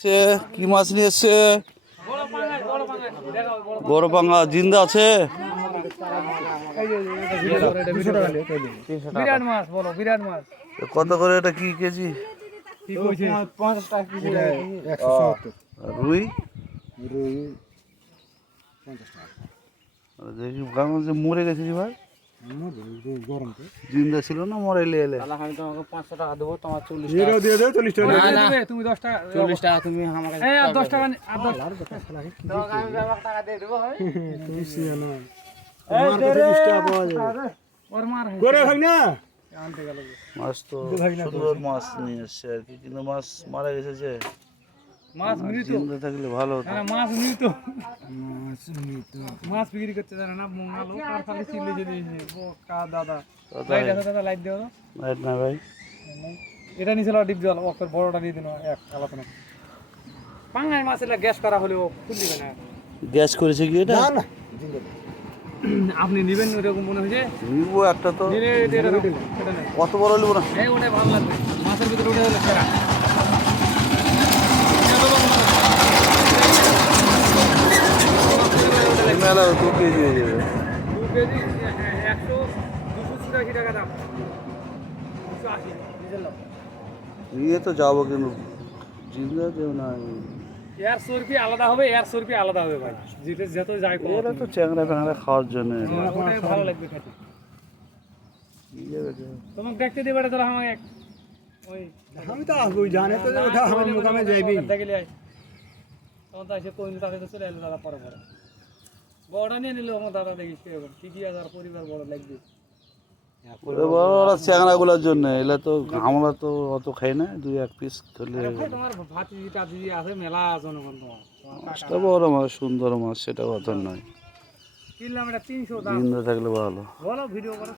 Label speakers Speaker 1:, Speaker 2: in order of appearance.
Speaker 1: সে কি মাছ নিয়ে এসছে? বড় পাঙ্গা জিন্দা আছে। কত করে এটা কি কেজি?
Speaker 2: কি কইছে?
Speaker 3: পঞ্চাশ টাকা। কেজি
Speaker 1: আর রুই দেখি মরে গেছে ভাই। জিন্দা ছিল না মরে এলে এলে।
Speaker 2: আমি তোমাকে পাঁচশো টাকা দেবো তোমার চল্লিশ
Speaker 3: এটাও দিয়ে দেবে চল্লিশ টাকা।
Speaker 2: টাকা তুমি দশ টাকা
Speaker 3: চল্লিশ টাকা তুমি আমাকে
Speaker 2: দশ টাকা নি- আর দশ
Speaker 3: তুমি সিয়া না টাকা
Speaker 2: ওর মার
Speaker 3: করে।
Speaker 1: মাছ তো সুন্দর মাছ নিয়ে এসছে আর কি কিন্তু মাছ মারা গেছে যে।
Speaker 2: মাছ মৃত।
Speaker 1: থাকলে ভালো হতো।
Speaker 2: মাছ মৃত। মাছ বিক্রি করতে জানে না মোঙ্গা লোক আর খালি চিল্লি চলে এসেছে ও কা দাদা। লাইট আছে দাদা লাইট দেওয়া
Speaker 1: রাইট না ভাই।
Speaker 2: এটা নিয়েছিল ডিপ জল। ওকে বড়টা দিয়ে দিল এক আলাদা না পাঙ্গাই মাছ এলা গ্যাস করা হলেও খুল দিবে না।
Speaker 1: গ্যাস করেছে কি এটা
Speaker 3: না
Speaker 2: আপনি নিবেন ওরকম মনে হয়েছে?
Speaker 1: নিবো একটা তো।
Speaker 2: এটা এটা দাও, এটা।
Speaker 1: কত বড় নেব না।
Speaker 2: এই ওটাই ভালো লাগবে। মাছের ভিতরে ওটা হলে
Speaker 1: মেলা দু কেজি হয়ে যাবে
Speaker 2: দু কেজি একশো দুশো চুরাশি টাকা দাম। দুশো আশি
Speaker 1: নিয়ে তো যাব কিন্তু। জিন্দা দেব না
Speaker 2: এয়ার সরপি আলাদা হবে এয়ার সরপি আলাদা হবে ভাই। যেটা যত যায়
Speaker 1: এরা তো চ্যাংরা ফ্যাংরা খাওয়ার জন্য।
Speaker 2: হ্যাঁ, ওটাই ভালো লাগবে খেতে? তোমাকে দেখতে দেবে তোরা আমাকে। এক ওই
Speaker 3: আমি তো আসব জানে তো আমার মোকামে যাইবি।
Speaker 2: দেখলে আয়। তখন তো এসে কইনি তো চলে এলো দাদা পরে পরে। বড়টা নিয়ে নিল আমার দাদা দেখিস কি কি পরিবার বড় লাগবে?
Speaker 1: ওরে বড় জন্য এলা তো আমরা তো অত খাই না দুই এক পিস খেলে
Speaker 2: আছে মেলা জনগণ তোমার।
Speaker 1: বড় মাছ সুন্দর মাছ সেটা কথা নয়।
Speaker 2: কিনলাম এটা তিনশো
Speaker 1: থাকলে ভালো।
Speaker 2: বলো ভিডিও করো